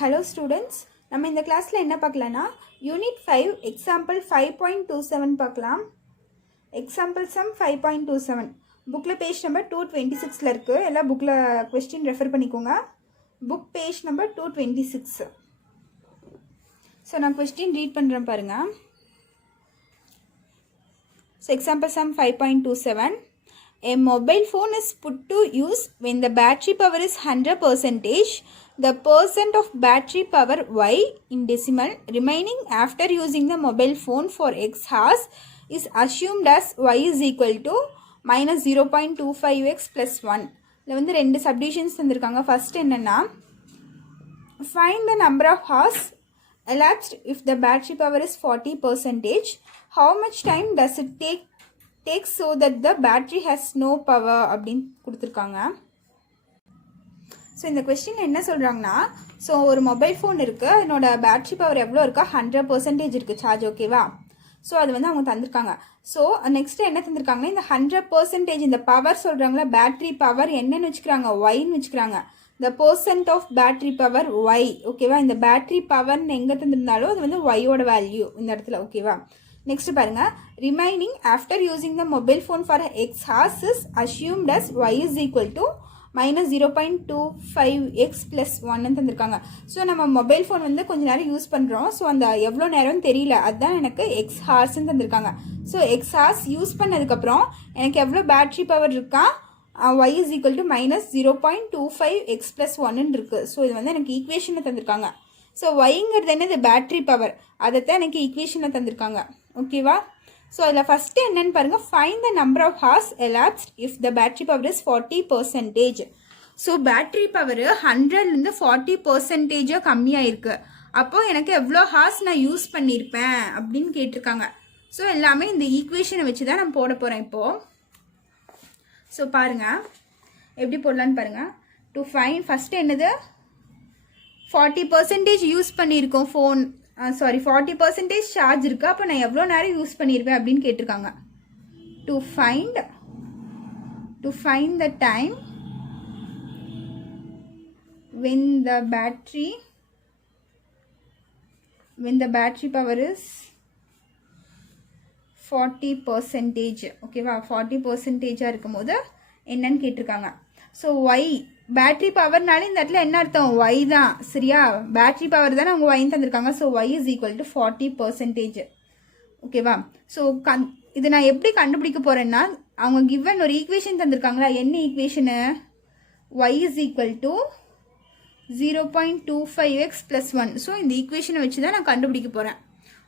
Hello students, நம்ம இந்த கிளாஸ்ல என்ன பார்க்கலாம்னா யூனிட் 5 எக்ஸாம்பிள் 5.27 பார்க்கலாம். எக்ஸாம்பிள் சம் 5.27 புக்ல பேஜ் நம்பர் 226ல இருக்கு. எல்லா புக்ல क्वेश्चन ரெஃபர் பண்ணிக்கோங்க. Book page number 226. சோ நான் क्वेश्चन ரீட் பண்றேன் பாருங்க. So example sum 5.27. A mobile phone is put to use when the battery power is 100%. The percent of battery power y in decimal remaining after using the mobile phone for x hours is assumed as y is equal to minus 0.25x plus 1. இதில் வந்து ரெண்டு subdivisions தந்திருக்காங்க. First என்னன்னா find the number of hours elapsed if the battery power is 40%. How much time does it take so that the battery has no power அப்படின்னு கொடுத்துருக்காங்க. So இந்த question என்ன சொல்கிறாங்கன்னா, ஸோ ஒரு மொபைல் ஃபோன் இருக்குது, அதனோட பேட்ரி பவர் எவ்வளோ இருக்கா, 100% இருக்குது சார்ஜ், ஓகேவா. ஸோ அது வந்து அவங்க தந்திருக்காங்க. ஸோ நெக்ஸ்ட் என்ன தந்திருக்காங்கன்னா, இந்த 100% இந்த பவர் சொல்கிறாங்களா, பேட்ரி பவர் என்னன்னு வச்சுக்கிறாங்க, ஒய்ன்னு வச்சுக்கிறாங்க. the percent of battery power y, ஓகேவா. இந்த பேட்ரி பவர்னு எங்கே தந்திருந்தாலும் அது வந்து ஒய்யோட வேல்யூ இந்த இடத்துல, ஓகேவா. நெக்ஸ்ட் பாருங்க, remaining after using the mobile phone for X hours is assumed as Y is equal to minus 0.25x plus 1 தந்திருக்காங்க. ஸோ நம்ம மொபைல் ஃபோன் வந்து கொஞ்ச நேரம் யூஸ் பண்ணுறோம். ஸோ அந்த எவ்வளோ நேரம்னு தெரியல, அதுதான் எனக்கு எக்ஸ் ஹார்ஸ்ன்னு தந்திருக்காங்க. ஸோ எக்ஸ் ஹார்ஸ் யூஸ் பண்ணதுக்கப்புறம் எனக்கு எவ்வளோ பேட்ரி பவர் இருக்கா, y is equal to minus 0.25x plus 1 இருக்கு. ஸோ இது வந்து எனக்கு ஈக்குவேஷனில் தந்திருக்காங்க. ஸோ ஒய்ங்கிறது என்னது, பேட்ரி பவர், அதைத்தான் எனக்கு ஈக்குவேஷனில் தந்திருக்காங்க, ஓகேவா. ஸோ அதில் ஃபஸ்ட்டு என்னன்னு பாருங்கள், find the number of hours elapsed if the battery power is 40%. So battery power 100லேருந்து 40% கம்மியாக இருக்குது. அப்போது எனக்கு எவ்வளோ ஹார்ஸ் நான் யூஸ் பண்ணியிருப்பேன் அப்படின்னு கேட்டிருக்காங்க. ஸோ எல்லாமே இந்த ஈக்குவேஷனை வச்சு தான் நான் போட போகிறேன் இப்போது. ஸோ பாருங்கள் எப்படி போடலான்னு பாருங்கள். டு ஃபைன் ஃபஸ்ட்டு என்னது, 40% யூஸ் பண்ணியிருக்கோம் ஃபோன், சாரி 40% சார்ஜ் இருக்குது. அப்போ நான் எவ்வளோ நேரம் யூஸ் பண்ணியிருப்பேன் அப்படின்னு கேட்டிருக்காங்க. To find the time when the battery power is 40%, ஓகேவா. 40% இருக்கும்போது என்னன்னு கேட்டிருக்காங்க. ஸோ ஒய் பேட்ரி பவர்னால இந்த இடத்துல என்ன அர்த்தம், ஒய் தான், சரியா. பேட்ரி பவர் தானே அவங்க ஒய்ன்னு தந்திருக்காங்க. So Y is equal to 40%, ஓகேவா. ஸோ இது நான் எப்படி கண்டுபிடிக்க போகிறேன்னா, அவங்க கிவன் ஒரு ஈக்குவேஷன் தந்திருக்காங்களா, என்ன equation, Y is equal to 0.25x plus 1. So இந்த ஈக்குவேஷனை வச்சு தான் நான் கண்டுபிடிக்க போகிறேன்,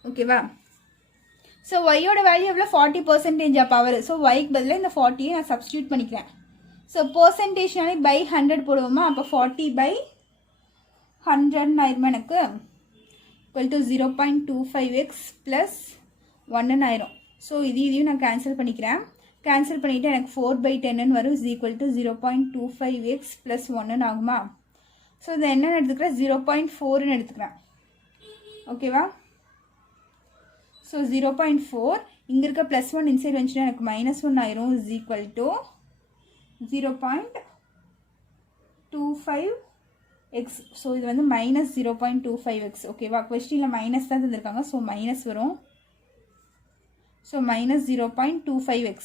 ஓகேவா. ஸோ ஒய்யோட வேல்யூ எவ்வளோ, 40% பவர். ஸோ ஒய்க்கு பதிலாக இந்த 40 நான் சப்ஸ்டியூட் பண்ணிக்கிறேன். ஸோ பர்சன்டேஜ்னாலே பை 100 போடுவோமா, அப்போ 40/100 ஆயிருமா எனக்கு, ஈக்குவல் டு 0.25x plus 1 ஆயிரும். ஸோ இதையும் நான் கேன்சல் பண்ணிக்கிறேன். கேன்சல் பண்ணிவிட்டு எனக்கு 4/10 வரும், is equal to 0.25x plus 1 ஆகுமா. ஸோ இதை என்னென்னு எடுத்துக்கிறேன், 0.4ன்னு எடுத்துக்கிறேன், ஓகேவா. ஸோ 0.4 இங்கே இருக்க ப்ளஸ் 1 இன்சைட் வந்துச்சுன்னா எனக்கு -1 ஆயிரும், is equal to 0.25x. So இது வந்து -0.25x, ஓகேவா. கொஸ்டினில் மைனஸ் தான் தந்திருக்காங்க, ஸோ மைனஸ் வரும். So -0.25x.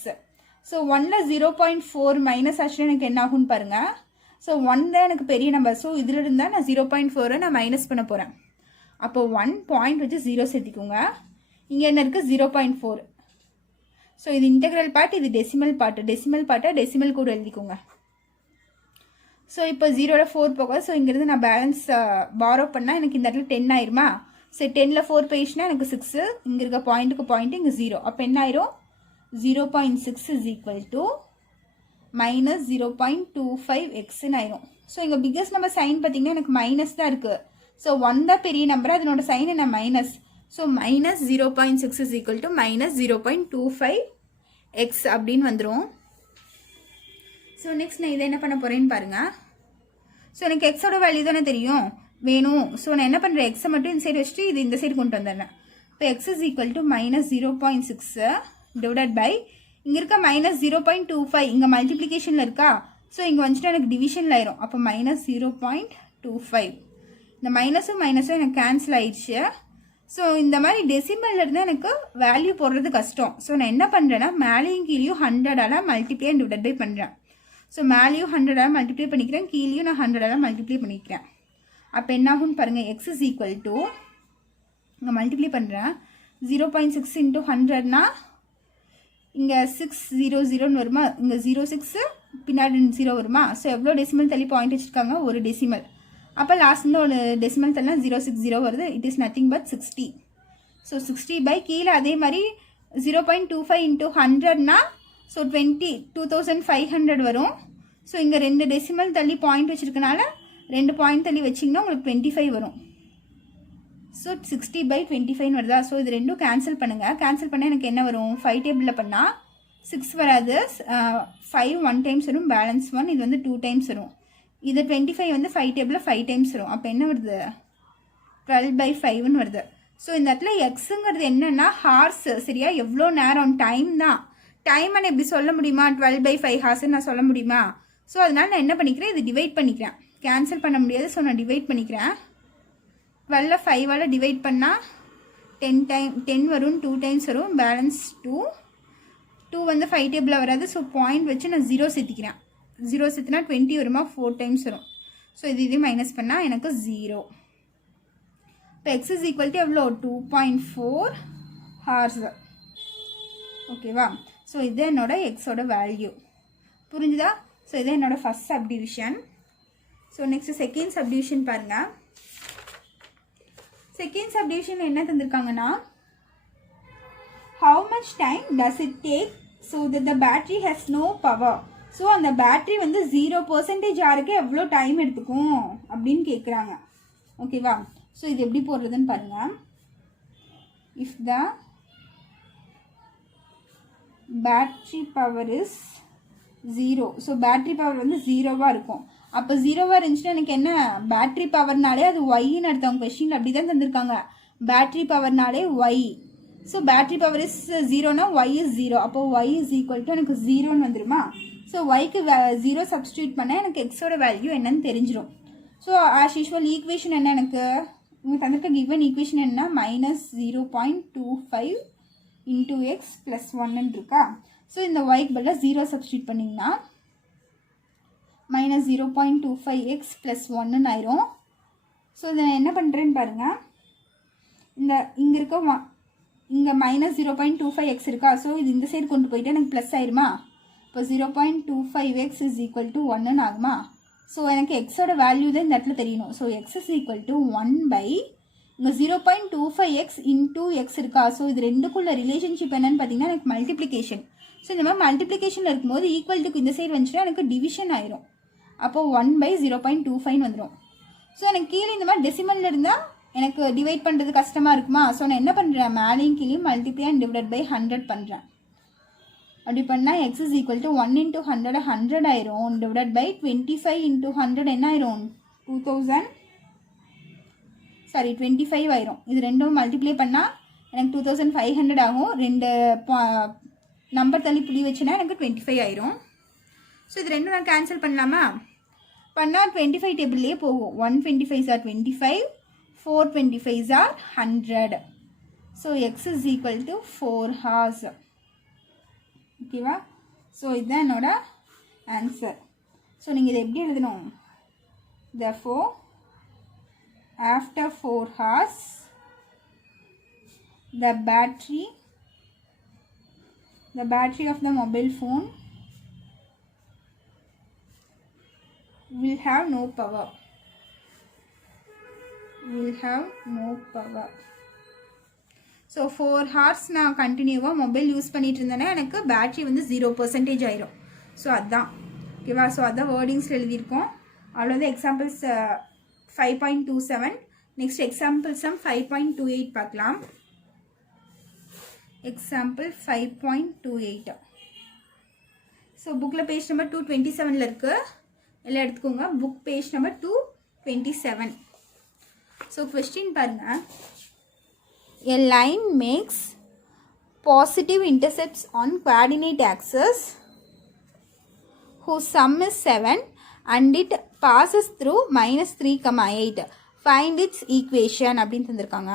ஸோ 1ல் 0.4 மைனஸ் ஆச்சுன்னா எனக்கு என்ன ஆகும்னு பாருங்கள். ஸோ 1 தான் எனக்கு பெரிய நம்பர். ஸோ இதில் இருந்தால் நான் 0.4 நான் மைனஸ் பண்ண போகிறேன். அப்போ 1 பாயிண்ட் வச்சு 0 சேர்த்திக்கோங்க. இங்கே என்ன இருக்குது, 0.4. ஸோ இது இன்டெக்ரல் பார்ட், இது டெசிமல் பார்ட்டை டெசிமல் கூட எழுதிக்கோங்க. ஸோ இப்போ 0ல் 4 போக, ஸோ இங்கேருந்து நான் பேலன்ஸ் பாரோ பண்ணால் எனக்கு இந்த இடத்துல 10 ஆயிருமா. ஸோ 10ல் 4 போயிடுச்சுன்னா எனக்கு 6, இங்கே இருக்க பாயிண்ட்டுக்கு பாயிண்ட் இங்கே 0. அப்போ என்ன ஆயிரும், 0.6 இஸ் ஈக்குவல் டு மைனஸ் 0.25xன்னு ஆயிரும். ஸோ இங்கே பிக்கஸ்ட் நம்பர் சைன் பார்த்தீங்கன்னா எனக்கு மைனஸ் தான் இருக்குது. ஸோ 1 தான் பெரிய நம்பர், அதனோட சைன் என்ன, minus. So minus 0.6 is equal to minus 0.25x அப்படின்னு வந்துடும். ஸோ நெக்ஸ்ட் நான் இதை என்ன பண்ண போகிறேன்னு பாருங்கள். ஸோ எனக்கு எக்ஸோட வேல்யூ தானே தெரியும் வேணும். ஸோ நான் என்ன பண்ணுறேன், எக்ஸை மட்டும் இந்த சைடு வச்சுட்டு இது இந்த சைடு கொண்டு வந்துடுறேன். இப்போ X is equal to minus 0.6 divided by இங்கே இருக்க -0.25 இங்கே மல்டிப்ளிகேஷனில் இருக்கா. ஸோ இங்கே வந்துட்டு எனக்கு டிவிஷனில் ஆயிரும். அப்போ -0.25 இந்த மைனஸும் எனக்கு கேன்சல் ஆயிடுச்சு. ஸோ இந்த மாதிரி டெசிமலில் இருந்தால் எனக்கு வேல்யூ போடுறது கஷ்டம். ஸோ நான் என்ன பண்ணுறேன்னா மேலேயும் கீழேயும் 100ஆல் மல்டிப்ளை அண்ட் டிவைட் பை பண்ணுறேன். ஸோ மேலேயும் 100ஆல் மல்டிப்ளை பண்ணிக்கிறேன், கீழேயும் நான் 100ஆல் மல்டிப்ளை பண்ணிக்கிறேன். அப்போ என்ன ஆகும்னு பாருங்கள், எக்ஸ் இஸ் ஈக்குவல் டு இங்கே மல்டிப்ளை பண்ணுறேன் 0.6 இன்ட்டு 100னா இங்கே 600 வருமா, இங்கே 06 பின்னாடி 0 வருமா. ஸோ எவ்வளோ டெசிமல் தள்ளி பாயிண்ட் வச்சுருக்காங்க, ஒரு டெசிமல். அப்போ லாஸ்ட்ல ஒரு டெசிமல் தள்ளா 060 வருது. It is nothing but 60. So 60 by கீழே அதே மாதிரி 0.25 இன்ட்டு 100னா ஸோ 22,500 வரும். ஸோ இங்கே 2 டெசிமல் தள்ளி பாயிண்ட் வச்சுருக்கனால 2 பாயிண்ட் தள்ளி வச்சிங்கன்னா உங்களுக்கு 25 வரும். ஸோ 60/25 வருதா. ஸோ இது ரெண்டும் கேன்சல் பண்ணுங்கள். கேன்சல் பண்ணால் எனக்கு என்ன வரும், 5 டேபிளில் பண்ணால் 6 வராது, 5 1 டைம்ஸ் வரும், பேலன்ஸ் 1 இது வந்து 2 டைம்ஸ் வரும். இது 25 வந்து 5 டேபிளில் 5 டைம்ஸ் வரும். அப்போ என்ன வருது, 12/5ன்னு வருது. ஸோ இந்த இடத்துல எக்ஸுங்கிறது என்னென்னா ஹார்ஸ், சரியா, எவ்வளோ நேரம் டைம் தான். டைம் நான் எப்படி சொல்ல முடியுமா, 12/5 ஹார்ஸ்ன்னு நான் சொல்ல முடியுமா. ஸோ அதனால் நான் என்ன பண்ணிக்கிறேன், இது டிவைட் பண்ணிக்கிறேன். கேன்சல் பண்ண முடியாது, ஸோ நான் டிவைட் பண்ணிக்கிறேன். 12 5ஆல் டிவைட் பண்ணால் 10 வரும், 2 டைம்ஸ் வரும், பேலன்ஸ் 2 வந்து 5 டேபிளில் வராது. ஸோ பாயிண்ட் வச்சு நான் 0 சேர்த்திக்கிறேன். 0 சேர்த்துனா 20 வருமா, 4 டைம்ஸ் வரும். ஸோ இது மைனஸ் பண்ணால் எனக்கு 0. இப்போ எக்ஸ் இஸ் ஈக்குவல் டு எவ்வளோ, 2.4 ஹார்ஸ். ஓகேவா. ஸோ இது என்னோட எக்ஸோட வேல்யூ, புரிஞ்சுதா. ஸோ இது என்னோட first subdivision. So next second subdivision பாருங்கள். செகண்ட் சப்டிவிஷன் என்ன தந்திருக்காங்கன்னா, how much time does it take so that the battery has no power. So அந்த பேட்ரி வந்து 0% ஆருக்கு எவ்வளோ டைம் எடுத்துக்கும் அப்படின்னு கேட்குறாங்க. ஓகேவா. ஸோ இது எப்படி போடுறதுன்னு பாருங்கள். If the battery power is 0, so battery power வந்து 0வாக இருக்கும். அப்போ 0வாக இருந்துச்சுன்னா எனக்கு என்ன, பேட்ரி பவர்னாலே அது ஒய்ன்னு அர்த்தம். கொஸ்டின் அப்படி தான் தந்திருக்காங்க, பேட்ரி பவர்னாலே y. So battery power is 0னா ஒய் இஸ் 0. அப்போ ஒய் இஸ் ஈக்குவல் டு எனக்கு 0ன்னு வந்துடுமா. ஸோ ஒய்க்கு 0 சப்ஸ்டியூட் பண்ணால் எனக்கு எக்ஸோட வேல்யூ என்னன்னு தெரிஞ்சிடும். ஸோ ஆஸ் யூஷுவல் ஈக்குவேஷன் என்ன, எனக்கு இங்கே தந்திருக்க கிவன் ஈக்குவேஷன் என்ன, -0.25 இன்டூ எக்ஸ் ப்ளஸ் 1ன்னு இருக்கா. ஸோ இந்த ஒய்க்கு பதிலாக 0 சப்ஸ்டியூட் பண்ணிங்கன்னா -0.25x ப்ளஸ் 1ன்னு ஆயிரும். ஸோ இதை நான் என்ன பண்ணுறேன்னு பாருங்கள். இங்கே இருக்க இங்கே -0.25x இருக்கா. ஸோ இது இந்த சைடு கொண்டு போயிட்டு எனக்கு ப்ளஸ் ஆயிருமா. இப்போ 0.25x இஸ் ஈக்குவல் டு 1ன்னு ஆகுமா. ஸோ எனக்கு எக்ஸோட வேல்யூ தான் இந்த இடத்துல தெரியணும். So X is equal to 1 by இங்கே 0.25x இன்டூ எக்ஸ் இருக்கா. ஸோ இது ரெண்டுக்குள்ள ரிலேஷன்ஷிப் என்னன்னு பார்த்தீங்கன்னா எனக்கு மல்டிப்ளிகேஷன். ஸோ இந்த மாதிரி மல்டிப்ளிகேஷனில் இருக்கும்போது ஈக்குவல் டுக்கு இந்த சைடு வந்துச்சுன்னா எனக்கு டிவிஷன் ஆயிரும். அப்போது 1/0.25 வந்துடும். ஸோ எனக்கு கீழே இந்த மாதிரி டெசிமலில் இருந்தால் எனக்கு டிவைட் பண்ணுறது கஷ்டமாக இருக்குமா. ஸோ நான் என்ன பண்ணுறேன், மேலேயும் கீழேயும் மல்டிப்ளை அண்ட் டிவைட் பை 100 பண்ணுறேன். அப்படி பண்ணால் X is equal to 1 into 100 100 ஆயிரும், டிவைட் பை 25 இன்ட்டு 100 என்ன ஆயிரும், 25 ஆயிரும். இது ரெண்டும் மல்டிப்ளை பண்ணால் எனக்கு 2500 ஆகும். 2 நம்பர் தள்ளி புள்ளி வச்சுன்னா எனக்கு 25 ஆயிரும். ஸோ இது ரெண்டும் நான் கேன்சல் பண்ணலாமா. பண்ணால் 25 டேபிள்லேயே போகும். 125 or 25, 425 or 100. So X is equal to 4 hours. ஓகேவா. ஸோ இதுதான் என்னோட ஆன்சர். ஸோ நீங்கள் இதை எப்படி எழுதணும், therefore after 4 hours the battery of the mobile phone will have no power. So 4 hours நான் கண்டினியூவாக மொபைல் யூஸ் பண்ணிட்டு இருந்தேன்னா எனக்கு பேட்ரி வந்து 0% ஆயிரும். ஸோ அதுதான் ஓகேவா. ஸோ அதான் வேர்டிங்ஸில் எழுதியிருக்கோம். அவ்வளோதான். எக்ஸாம்பிள்ஸ் 5.27. நெக்ஸ்ட் எக்ஸாம்பிள் சம் 5.28 பார்க்கலாம். எக்ஸாம்பிள் 5.28. ஸோ புக்கில் பேஜ் நம்பர் 227 இருக்குது, எல்லாம் எடுத்துக்கோங்க. Book page number 227. So question பாருங்கள். A line makes positive intercepts on coordinate axis whose sum is 7 and it passes through -3, 8. Find its equation அப்படின்னு தந்திருக்காங்க.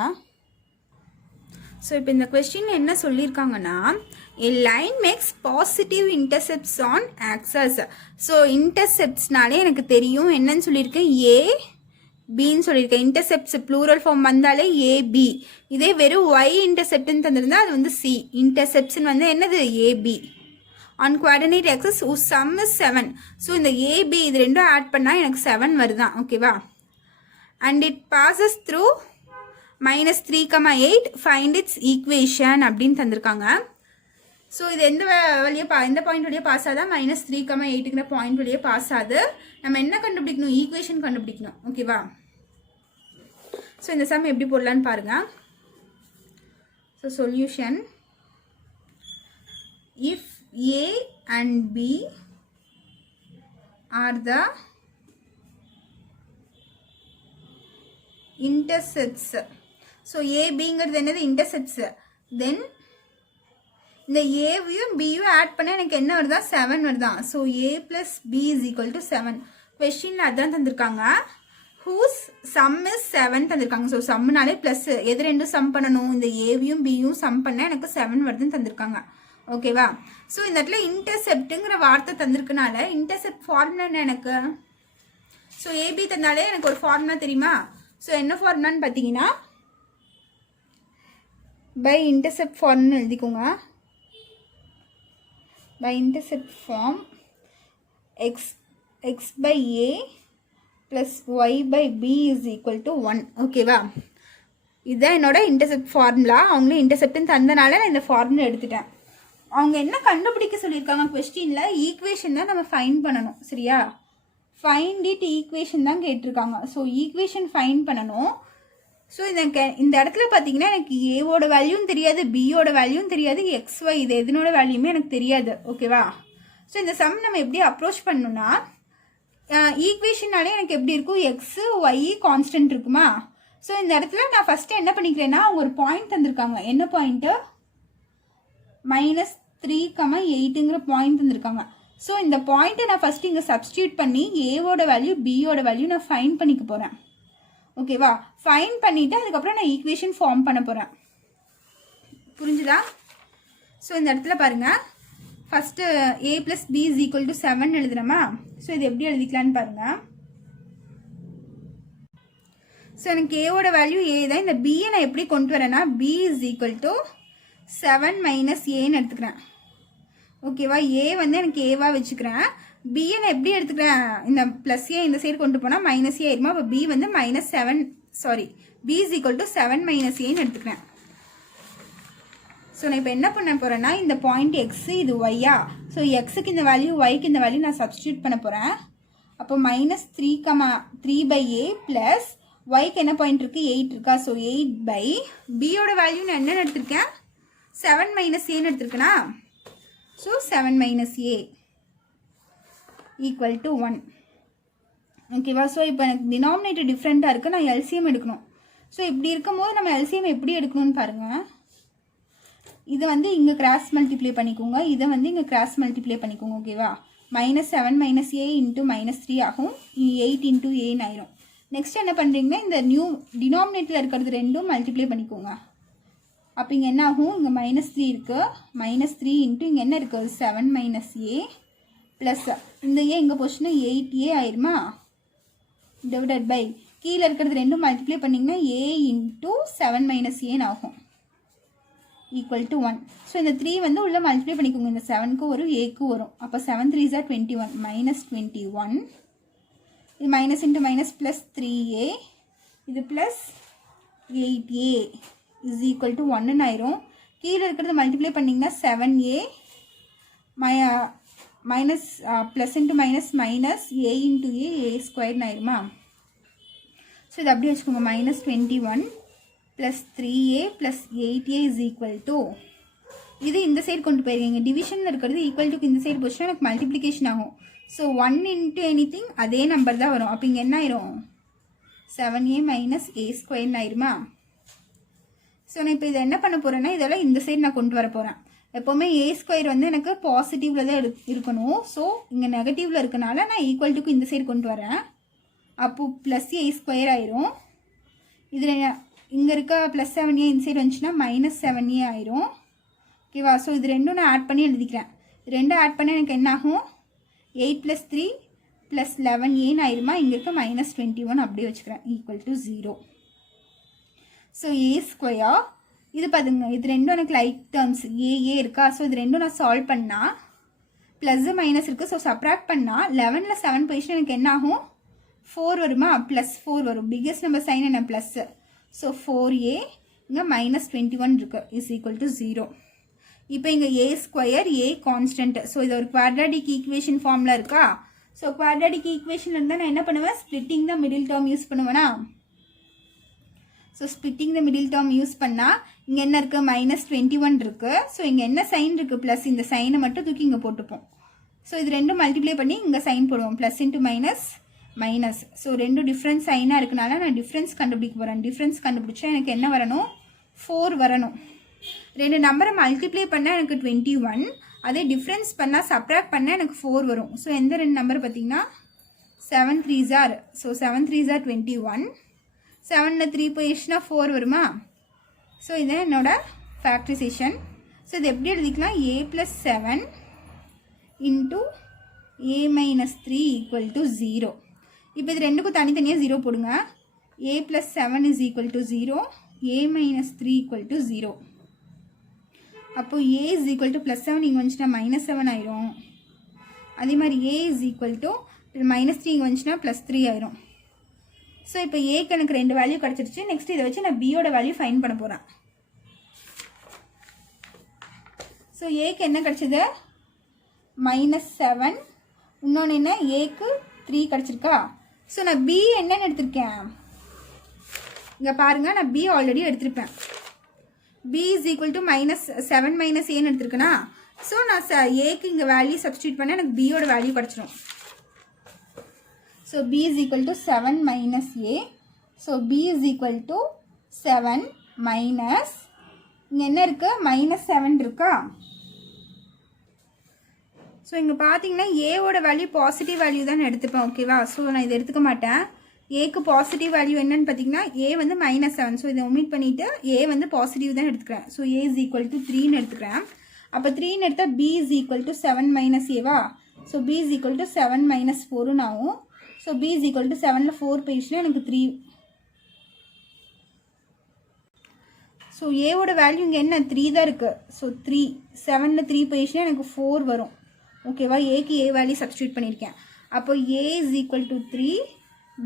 So இப்போ இந்த கொஸ்டின் என்ன சொல்லியிருக்காங்கன்னா, a line makes positive intercepts on axis. So இன்டர்செப்ட்ஸ்னாலே எனக்கு தெரியும் என்னன்னு சொல்லியிருக்கேன், ஏ பின்னு சொல்லியிருக்கேன். இன்டர்செப்ட்ஸ் ப்ளூரல் ஃபார்ம் வந்தாலே ஏபி. இதே வெறும் ஒய் இன்டர்செப்ட்னு தந்திருந்தா அது வந்து சி. இன்டர்செப்ட்ஸ்ன்னு வந்து என்னது, AB. On coordinate axes sum is 7. So இந்த ஏபி இது ரெண்டும் ஆட் பண்ணால் எனக்கு 7 வருதான், ஓகேவா. And it passes through -3,8 find its equation அப்படின்னு தந்திருக்காங்க. ஸோ இது எந்த வழியாக எந்த பாயிண்ட் வழியாக பாஸ் ஆகுதா, -3,8ங்கிற பாயிண்ட் வழியாக பாஸ் ஆகுது. நம்ம என்ன கண்டுபிடிக்கணும், ஈக்குவேஷன் கண்டுபிடிக்கணும், ஓகேவா. ஸோ இந்த சம் எப்படி போடலான்னு பாருங்க. So solution, if A and B are the intercepts. So A Bங்கிறது என்னது, intercepts. Then இந்த ஏவையும் பியும் ஆட் பண்ண எனக்கு என்ன வருதா, 7 வருதான். So A plus B is equal to 7. கொஸ்டினில் அதான் தந்திருக்காங்க. ஹூஸ் சம் இஸ் 7 தந்திருக்காங்க. ஸோ சம்னாலே ப்ளஸ் எது ரெண்டும் சம் பண்ணணும், இந்த ஏவையும் பியும் சம் பண்ண எனக்கு 7 வருதுன்னு தந்திருக்காங்க, ஓகேவா. ஸோ இந்த இடத்துல இன்டர்செப்ட்டுங்கிற வார்த்தை தந்திருக்கனால இன்டர்செப்ட் ஃபார்முலா என்ன எனக்கு, ஸோ ஏபி தந்தாலே எனக்கு ஒரு ஃபார்முலா தெரியுமா. ஸோ என்ன ஃபார்முலான்னு பார்த்தீங்கன்னா, பை இன்டர்செப்ட் ஃபார்ம்னு எழுதிக்கோங்க. By intercept form X by A plus Y by B is equal to 1, ஓகேவா. இதுதான் என்னோட இன்டர்செப்ட் ஃபார்முலா. அவங்களும் இன்டர்செப்ட்னு தந்தனால நான் இந்த ஃபார்முலா எடுத்துட்டேன். அவங்க என்ன கண்டுபிடிக்க சொல்லியிருக்காங்க கொஸ்டினில், ஈக்குவேஷன் தான் நம்ம ஃபைண்ட் பண்ணணும், சரியா. ஃபைண்ட் இட் ஈக்குவேஷன் தான் கேட்டிருக்காங்க. ஸோ ஈக்குவேஷன் ஃபைண்ட் பண்ணணும். ஸோ இந்த இடத்துல பார்த்தீங்கன்னா எனக்கு ஏவோட வேல்யூவும் தெரியாது, பியோட வேல்யூவும் தெரியாது, XY இது எதனோட வேல்யூமே எனக்கு தெரியாது, ஓகேவா. ஸோ இந்த சம் நம்ம எப்படி அப்ரோச் பண்ணணும்னா, ஈக்குவேஷன்னாலே எனக்கு எப்படி இருக்கும், எக்ஸு ஒய் கான்ஸ்டன்ட் இருக்குமா. ஸோ இந்த இடத்துல நான் ஃபஸ்ட்டு என்ன பண்ணிக்கிறேன்னா, ஒரு பாயிண்ட் தந்திருக்காங்க. என்ன பாயிண்ட்டு, -3,8ங்கிற பாயிண்ட் தந்திருக்காங்க. ஸோ இந்த பாயிண்ட்டை நான் ஃபஸ்ட்டு இங்கே சப்ஸ்டியூட் பண்ணி ஏவோட வேல்யூ பியோட வேல்யூ நான் ஃபைன் பண்ணிக்க போகிறேன், ஓகேவா. ஃபைன் பண்ணிவிட்டு அதுக்கப்புறம் நான் ஈக்குவேஷன் ஃபார்ம் பண்ண போகிறேன், புரிஞ்சுதா. ஸோ இந்த இடத்துல பாருங்கள், ஃபஸ்ட்டு A + B = 7 எழுதுறோமா. ஸோ இது எப்படி எழுதிக்கலான்னு பாருங்கள். ஸோ எனக்கு ஏவோட வேல்யூ ஏ தான். இந்த பியை நான் எப்படி கொண்டு வரேன்னா, B = 7 - Aன்னு எடுத்துக்கிறேன், ஓகேவா. ஏ வந்து எனக்கு ஏவாக வச்சுக்கிறேன். பியை நான் எப்படி எடுத்துக்கிறேன், இந்த ப்ளஸ் ஏ இந்த சைடு கொண்டு போனால் -A ஆயிருமா. அப்போ B வந்து B = 7 - Aன்னு எடுத்துக்கிறேன். ஸோ நான் இப்போ என்ன பண்ண போகிறேன்னா, இந்த பாயிண்ட் எக்ஸு இது ஒய்யா. ஸோ எக்ஸுக்கு இந்த வேல்யூ ஒய்க்கு இந்த வேல்யூ நான் சப்ஸ்டியூட் பண்ண போகிறேன். அப்போ -3,3/A ப்ளஸ் ஒய்க்கு என்ன பாயிண்ட் இருக்குது, 8 இருக்கா. ஸோ 8/, பியோட வேல்யூ நான் என்னென்னு எடுத்திருக்கேன், 7 - Aன்னு எடுத்திருக்கேனா. ஸோ 7 - A = 1, ஓகேவா. ஸோ இப்போ எனக்கு டினாமினேட்டர் டிஃப்ரெண்ட்டாக இருக்குது, நான் எல்சிஎம் எடுக்கணும். ஸோ இப்படி இருக்கும்போது நம்ம எல்சிஎம் எப்படி எடுக்கணும்னு பாருங்கள். இதை வந்து இங்கே கிராஸ் மல்டிப்ளை பண்ணிக்கோங்க, இதை வந்து இங்கே கிராஸ் மல்டிப்ளை பண்ணிக்கோங்க, ஓகேவா. -7 - A × -3 ஆகும், 8 × Aன்னு ஆயிரும். நெக்ஸ்ட் என்ன பண்ணுறீங்கன்னா, இந்த நியூ டினாமினேட்டரில் இருக்கிறது ரெண்டும் மல்டிப்ளை பண்ணிக்கோங்க. அப்போ இங்கே என்ன ஆகும், இங்கே -3 இருக்குது, -3 × இங்கே என்ன இருக்குது, 7 - A ப்ளஸ் இந்த ஏ இங்கே போச்சுன்னா 8A ஆயிருமா, டிவைடட் பை கீழே இருக்கிறது ரெண்டும் மல்டிப்ளை பண்ணிங்கன்னா A × 7 - Aன்னு ஆகும், = 1. ஸோ இந்த 3 வந்து உள்ள மல்டிப்ளை பண்ணிக்கோங்க, இந்த 7க்கு வரும், Aக்கு வரும். அப்போ 7 3s are 21, -21. இது minus into minus plus 3A, இது ப்ளஸ் 8A = 1 ஆயிரும். கீழே இருக்கிறது மல்டிப்ளை பண்ணிங்கன்னா 7A minus plus into minus minus A × A² ஆயிருமா. ஸோ இது அப்படியே வச்சுக்கோங்க, -21 + 3A + 8A = இது இந்த சைடு கொண்டு போயிருக்கீங்க. டிவிஷனில் இருக்கிறது ஈக்குவல் இந்த சைடு போச்சுன்னா எனக்கு மல்டிப்ளிகேஷன் ஆகும். ஸோ 1 × எனிதிங் அதே நம்பர் தான் வரும். அப்போ இங்கே என்ன ஆயிரும், 7A - A² ஆயிருமா. ஸோ நான் இப்போ இதை என்ன பண்ண போகிறேன்னா, இதெல்லாம் இந்த சைடு நான் கொண்டு வர போகிறேன். எப்போவுமே A² வந்து எனக்கு பாசிட்டிவில் தான் இருக்கணும். ஸோ இங்கே நெகட்டிவில் இருக்கனால நான் ஈக்குவல் டுக்கு இந்த சைடு கொண்டு வரேன். அப்போது +A² ஆயிரும். இதில் இங்கே இருக்க +7a இன்சைட் வந்துச்சுன்னா -7a ஆயிரும். ஓகேவா? ஸோ இது ரெண்டும் நான் ஆட் பண்ணி எழுதிக்கிறேன். ரெண்டும் ஆட் பண்ணி எனக்கு என்ன ஆகும்? 8 + 3 + 11a ஆயிருமா? இங்கே இருக்க -21 அப்படியே வச்சுக்கிறேன் =0. ஸோ a², இது பாருங்க, இது ரெண்டும் எனக்கு லைக் டேர்ம்ஸ் ஏ இருக்கா? ஸோ இது ரெண்டும் நான் சால்வ் பண்ணால் ப்ளஸ் மைனஸ் இருக்குது. ஸோ சப்ராக்ட் பண்ணால் 11ல் 7 போயிடுச்சுன்னா எனக்கு என்ன ஆகும்? 4 வருமா? +4 வரும். பிக்கஸ்ட் நம்பர் சைன் என்ன? ப்ளஸ்ஸு. ஸோ 4a இங்கே -21 இருக்குது =0. இப்போ இங்கே a², a கான்ஸ்டன்ட். ஸோ இது ஒரு குவாட்ராட்டிக் ஈக்குவேஷன் ஃபார்மில் இருக்கா? ஸோ குவாட்ராட்டிக் ஈக்குவேஷன் இருந்தால் நான் என்ன பண்ணுவேன்? Splitting the middle term use பண்ணுவேனா? So splitting the middle term use பண்ணால் இங்கே என்ன இருக்குது? -21 இருக்குது. ஸோ இங்கே என்ன சைன் இருக்குது? ப்ளஸ். இந்த சைனை மட்டும் தூக்கி இங்கே போட்டுப்போம். ஸோ இது ரெண்டும் மல்டிப்ளை பண்ணி இங்கே சைன் போடுவோம். Plus into minus. ஸோ ரெண்டும் டிஃப்ரெண்ட் சைனாக இருக்கனால நான் டிஃப்ரென்ஸ் கண்டுபிடிக்க போகிறேன். டிஃப்ரென்ஸ் கண்டுபிடிச்சா எனக்கு என்ன வரணும்? 4 வரணும். ரெண்டு நம்பரை மல்டிப்ளை பண்ணால் எனக்கு 21. அதே டிஃப்ரென்ஸ் பண்ணால் சப்ராக்ட் பண்ணால் எனக்கு 4 வரும். ஸோ எந்த ரெண்டு நம்பர் பார்த்தீங்கன்னா 7 3s are. So 7 3s are 21. 7ல் 3 போயிடுச்சுன்னா 4 வருமா? ஸோ இதான் என்னோட ஃபேக்டரைசேஷன். ஸோ இது எப்படி எழுதிக்கலாம்? a + 7 × a - 3 = 0. இப்போ இது ரெண்டுக்கும் தனித்தனியாக 0 போடுங்க. a + 7 = 0, a - 3 = 0. அப்போது a +7 இங்கே வந்துச்சுன்னா -7 ஆயிரும். அதே மாதிரி a -3 இங்கே வந்துச்சுன்னா +3 ஆயிரும். ஸோ இப்போ ஏக்கு எனக்கு 2 வேல்யூ கிடச்சிருச்சு. நெக்ஸ்ட் இதை வச்சு நான் பியோட வேல்யூ ஃபைன் பண்ண போகிறேன். ஸோ ஏக்கு என்ன கிடச்சிது? -7. இன்னொன்று என்ன? ஏக்கு 3 கிடச்சிருக்கா? ஸோ நான் பி என்னன்னு எடுத்திருக்கேன்? இங்கே பாருங்கள், நான் பி ஆல்ரெடி எடுத்திருப்பேன். b = -7 - a எடுத்திருக்கேனா? ஸோ நான் ஏக்கு இங்கே வேல்யூ சப்ஸ்டியூட் பண்ணால் எனக்கு பியோட வேல்யூ கிடச்சிரும். So b is equal to 7 minus a. So b is equal to 7 minus இங்க என்ன இருக்கு? -7 இருக்கா? ஸோ இங்கே பார்த்தீங்கன்னா ஏவோட வேல்யூ பாசிட்டிவ் வேல்யூ தான் எடுத்துப்பேன். ஓகேவா? ஸோ நான் இதை எடுத்துக்க மாட்டேன். ஏக்கு பாசிட்டிவ் வேல்யூ என்னன்னு பார்த்தீங்கன்னா ஏ வந்து -7. ஸோ இதை ஒமிட் பண்ணிவிட்டு ஏ வந்து பாசிட்டிவ் தான் எடுத்துக்கிறேன். So a is equal to 3ன்னு எடுத்துக்கிறேன். அப்போ 3ன்னு எடுத்தால் b is equal to 7 minus a-வா? So b is equal to 7 minus 4ன்னு ஆகும். So b is equal to 7ல் 4 போயிடுச்சுன்னா எனக்கு 3. ஸோ ஏவோட வேல்யூ இங்கே என்ன? 3 தான் இருக்குது. ஸோ 3 7ல் 3 போயிடுச்சுன்னா எனக்கு 4 வரும். ஓகேவா? ஏக்கு ஏ வேல்யூ சப்ஸ்டியூட் பண்ணியிருக்கேன். அப்போ a is equal to 3,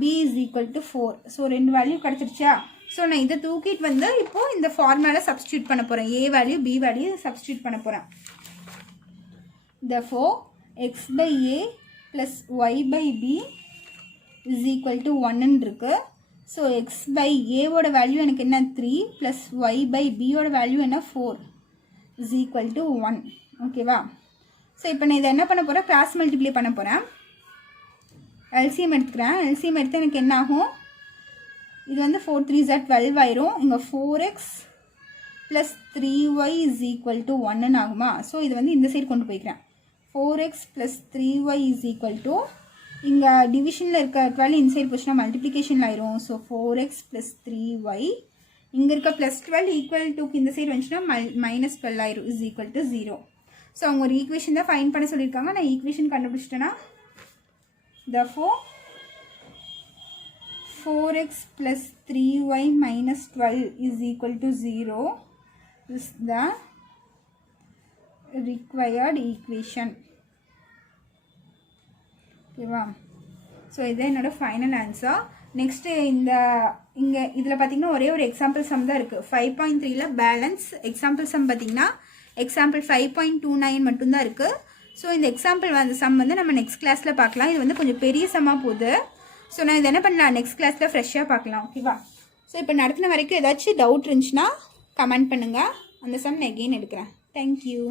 b is equal to 4. So 2 value கிடச்சிருச்சா? ஸோ நான் இதை தூக்கிட்டு வந்து இப்போது இந்த ஃபார்முலாவில் சப்ஸ்டியூட் பண்ண போகிறேன். a value b value substitute பண்ண போகிறேன். therefore x/a plus y/b is equal to 1 இருக்கு. ஸோ x/a ஓட வேல்யூ எனக்கு என்ன? 3 plus y/b ஓட வேல்யூ என்ன? 4 is equal to 1. ஓகேவா? ஸோ இப்போ நான் இதை என்ன பண்ண போகிறேன்? கிராஸ் மல்டிப்ளை பண்ண போகிறேன். எல்சிஎம் எடுத்துக்கிறேன். எல்சிஎம் எடுத்து எனக்கு என்ன ஆகும்? இது வந்து 4 3s are 12 ஆயிரும். இங்கே 4x plus 3y is equal to 1 ஆகுமா? ஸோ இது வந்து இந்த சைடு கொண்டு போய்க்கிறேன். 4x plus 3y is equal to இங்கே டிவிஷனில் இருக்க 12 இன்சைட் போச்சுன்னா மல்டிப்ளிகேஷனில் ஆயிரும். ஸோ 4x plus 3y இங்கே இருக்க +12 ஈக்குவல் டுக்கு இந்த சைடு வந்துச்சுன்னா -12 ஆயிரும் இஸ் ஈக்குவல் டு 0. ஸோ அவங்க ஒரு ஈக்குவேஷன் தான் ஃபைன் பண்ண சொல்லியிருக்காங்க. நான் equation கண்டுபிடிச்சிட்டேன்னா therefore 4x plus 3y minus 12 is equal to 0 is the required equation. ஓகேவா? ஸோ இதுதான் என்னோட ஃபைனல் ஆன்சர். நெக்ஸ்ட்டு இங்கே இதில் பார்த்தீங்கன்னா ஒரே ஒரு எக்ஸாம்பிள் சம் தான் இருக்குது. 5.3ல் பேலன்ஸ் எக்ஸாம்பிள் சம் பார்த்தீங்கன்னா எக்ஸாம்பிள் 5.29 மட்டும்தான் இருக்குது. ஸோ இந்த எக்ஸாம்பிள் அந்த சம் வந்து நம்ம நெக்ஸ்ட் கிளாஸில் பார்க்கலாம். இது வந்து கொஞ்சம் பெரிய சம்மாக போகுது. ஸோ நான் இதை என்ன பண்ணலாம்? நெக்ஸ்ட் கிளாஸில் ஃப்ரெஷ்ஷாக பார்க்கலாம். ஓகேவா? ஸோ இப்போ நடத்தின வரைக்கும் ஏதாச்சும் டவுட் இருந்துச்சுன்னா கமெண்ட் பண்ணுங்கள். அந்த சம் நான் எகெயின் எடுக்கிறேன். தேங்க்யூ.